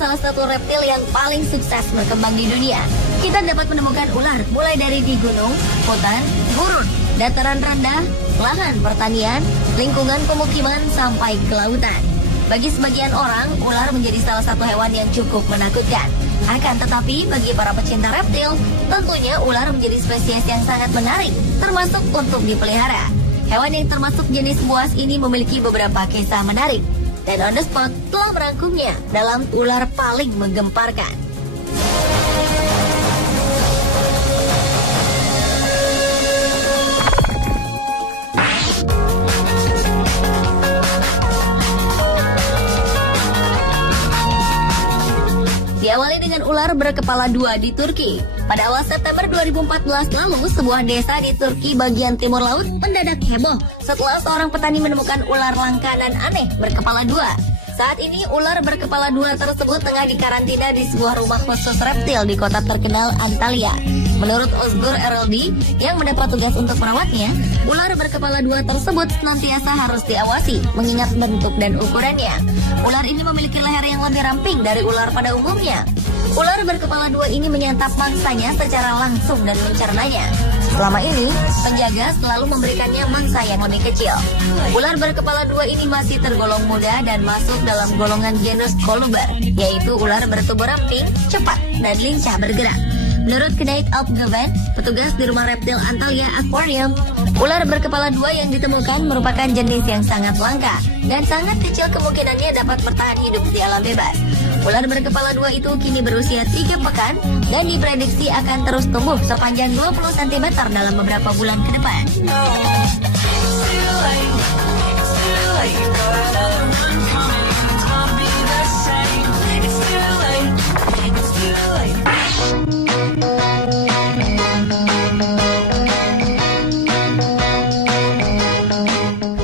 salah satu reptil yang paling sukses berkembang di dunia. Kita dapat menemukan ular mulai dari di gunung, hutan, gurun, dataran rendah, lahan pertanian, lingkungan pemukiman sampai ke lautan. Bagi sebagian orang, ular menjadi salah satu hewan yang cukup menakutkan. Akan tetapi, bagi para pecinta reptil, tentunya ular menjadi spesies yang sangat menarik, termasuk untuk dipelihara. Hewan yang termasuk jenis buas ini memiliki beberapa kisah menarik. Dan On The Spot telah merangkumnya dalam ular paling menggemparkan. Diawali dengan ular berkepala dua di Turki. Pada awal September 2014 lalu, sebuah desa di Turki bagian timur laut mendadak heboh setelah seorang petani menemukan ular langka dan aneh berkepala dua. Saat ini, ular berkepala dua tersebut tengah dikarantina di sebuah rumah khusus reptil di kota terkenal Antalya. Menurut Özgür Eroldi yang mendapat tugas untuk merawatnya, ular berkepala dua tersebut senantiasa harus diawasi mengingat bentuk dan ukurannya. Ular ini memiliki leher yang lebih ramping dari ular pada umumnya. Ular berkepala dua ini menyantap mangsanya secara langsung dan mencernanya. Selama ini, penjaga selalu memberikannya mangsa yang lebih kecil. Ular berkepala dua ini masih tergolong muda dan masuk dalam golongan genus Coluber, yaitu ular bertubuh ramping, cepat, dan lincah bergerak. Menurut Knut Alpgeven, petugas di rumah reptil Antalya Aquarium, ular berkepala dua yang ditemukan merupakan jenis yang sangat langka dan sangat kecil kemungkinannya dapat bertahan hidup di alam bebas. Ular berkepala dua itu kini berusia 3 pekan dan diprediksi akan terus tumbuh sepanjang 20 cm dalam beberapa bulan ke depan.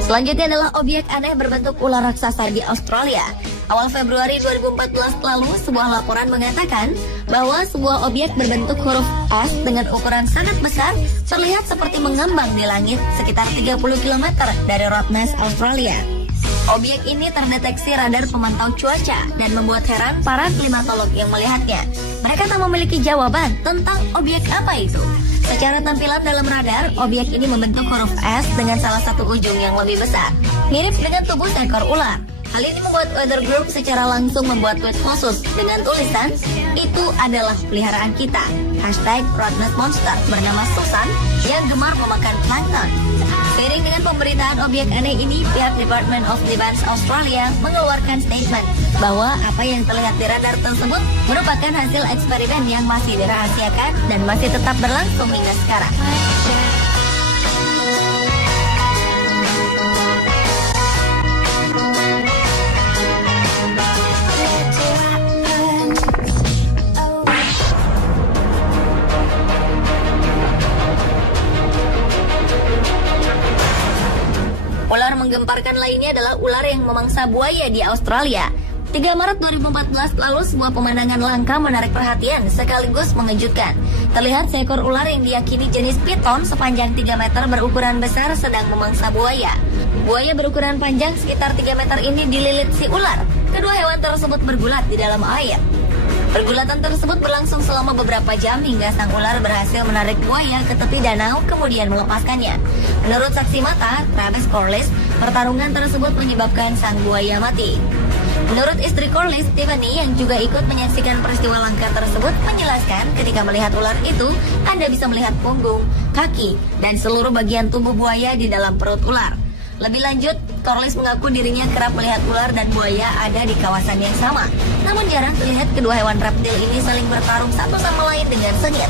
Selanjutnya adalah objek aneh berbentuk ular raksasa di Australia. Awal Februari 2014 lalu, sebuah laporan mengatakan bahwa sebuah objek berbentuk huruf S dengan ukuran sangat besar terlihat seperti mengambang di langit sekitar 30 km dari Rottnest, Australia. Objek ini terdeteksi radar pemantau cuaca dan membuat heran para klimatolog yang melihatnya. Mereka tak memiliki jawaban tentang objek apa itu. Secara tampilan dalam radar, objek ini membentuk huruf S dengan salah satu ujung yang lebih besar, mirip dengan tubuh seekor ular. Hal ini membuat Weather Group secara langsung membuat tweet khusus dengan tulisan, "Itu adalah peliharaan kita." #RottnestMonster bernama Susan yang gemar memakan plankton. Seiring dengan pemberitaan objek aneh ini, pihak Department of Defense Australia mengeluarkan statement bahwa apa yang terlihat di radar tersebut merupakan hasil eksperimen yang masih dirahasiakan dan masih tetap berlangsung hingga sekarang. Ular menggemparkan lainnya adalah ular yang memangsa buaya di Australia. 3 Maret 2014 lalu, sebuah pemandangan langka menarik perhatian sekaligus mengejutkan. Terlihat seekor ular yang diyakini jenis piton sepanjang 3 meter berukuran besar sedang memangsa buaya. Buaya berukuran panjang sekitar 3 meter ini dililit si ular. Kedua hewan tersebut bergulat di dalam air. Pergulatan tersebut berlangsung selama beberapa jam hingga sang ular berhasil menarik buaya ke tepi danau kemudian melepaskannya. Menurut saksi mata, Travis Corliss, pertarungan tersebut menyebabkan sang buaya mati. Menurut istri Corliss, Tiffany, yang juga ikut menyaksikan peristiwa langka tersebut, menjelaskan ketika melihat ular itu, Anda bisa melihat punggung, kaki, dan seluruh bagian tubuh buaya di dalam perut ular. Lebih lanjut, Corliss mengaku dirinya kerap melihat ular dan buaya ada di kawasan yang sama. Namun jarang terlihat kedua hewan reptil ini saling bertarung satu sama lain dengan sengit.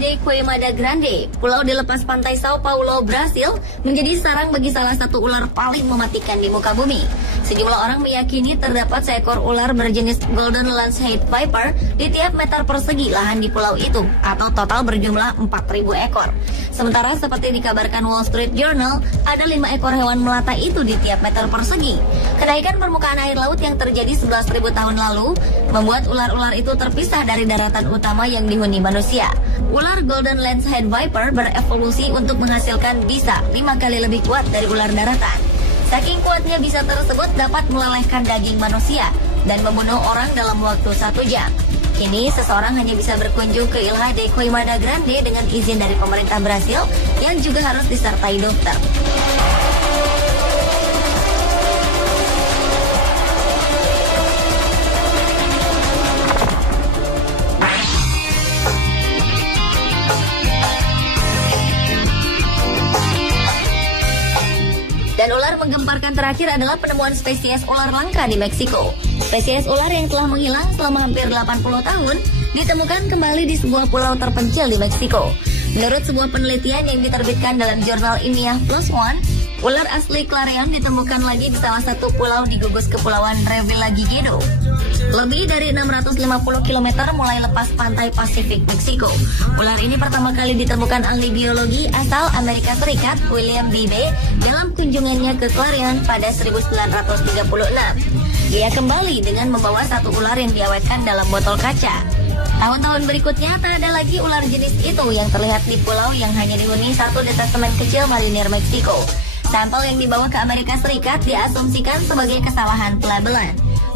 de Queimada Grande, pulau di lepas pantai Sao Paulo, Brasil, menjadi sarang bagi salah satu ular paling mematikan di muka bumi. Sejumlah orang meyakini terdapat seekor ular berjenis Golden Lancehead Viper di tiap meter persegi lahan di pulau itu, atau total berjumlah 4.000 ekor. Sementara seperti dikabarkan Wall Street Journal, ada 5 ekor hewan melata itu di tiap meter persegi. Kenaikan permukaan air laut yang terjadi 11.000 tahun lalu membuat ular-ular itu terpisah dari daratan utama yang dihuni manusia. Ular Golden Lancehead Viper berevolusi untuk menghasilkan bisa 5 kali lebih kuat dari ular daratan. Saking kuatnya bisa tersebut dapat melelehkan daging manusia dan membunuh orang dalam waktu 1 jam. Kini seseorang hanya bisa berkunjung ke Ilha de Queimada Grande dengan izin dari pemerintah Brasil yang juga harus disertai dokter. Dan ular menggemparkan terakhir adalah penemuan spesies ular langka di Meksiko. Spesies ular yang telah menghilang selama hampir 80 tahun ditemukan kembali di sebuah pulau terpencil di Meksiko. Menurut sebuah penelitian yang diterbitkan dalam jurnal ilmiah PLOS ONE, ular asli Clarion ditemukan lagi di salah satu pulau di gugus kepulauan Revillagigedo. Lebih dari 650 km mulai lepas pantai Pasifik Meksiko. Ular ini pertama kali ditemukan ahli biologi asal Amerika Serikat William Beebe dalam kunjungannya ke Clarion pada 1936. Dia kembali dengan membawa satu ular yang diawetkan dalam botol kaca. Tahun-tahun berikutnya tak ada lagi ular jenis itu yang terlihat di pulau yang hanya dihuni satu detasemen kecil marinir Meksiko. Sampel yang dibawa ke Amerika Serikat diasumsikan sebagai kesalahan pelabelan.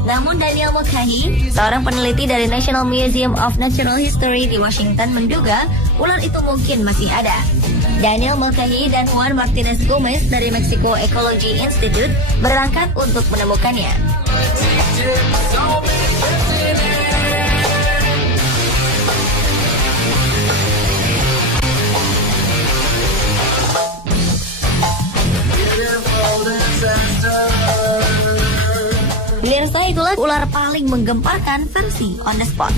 Namun Daniel Mulcahy, seorang peneliti dari National Museum of Natural History di Washington, menduga ular itu mungkin masih ada. Daniel Mulcahy dan Juan Martinez Gomez dari Mexico Ecology Institute berangkat untuk menemukannya. Pemirsa, itulah ular paling menggemparkan versi On The Spot.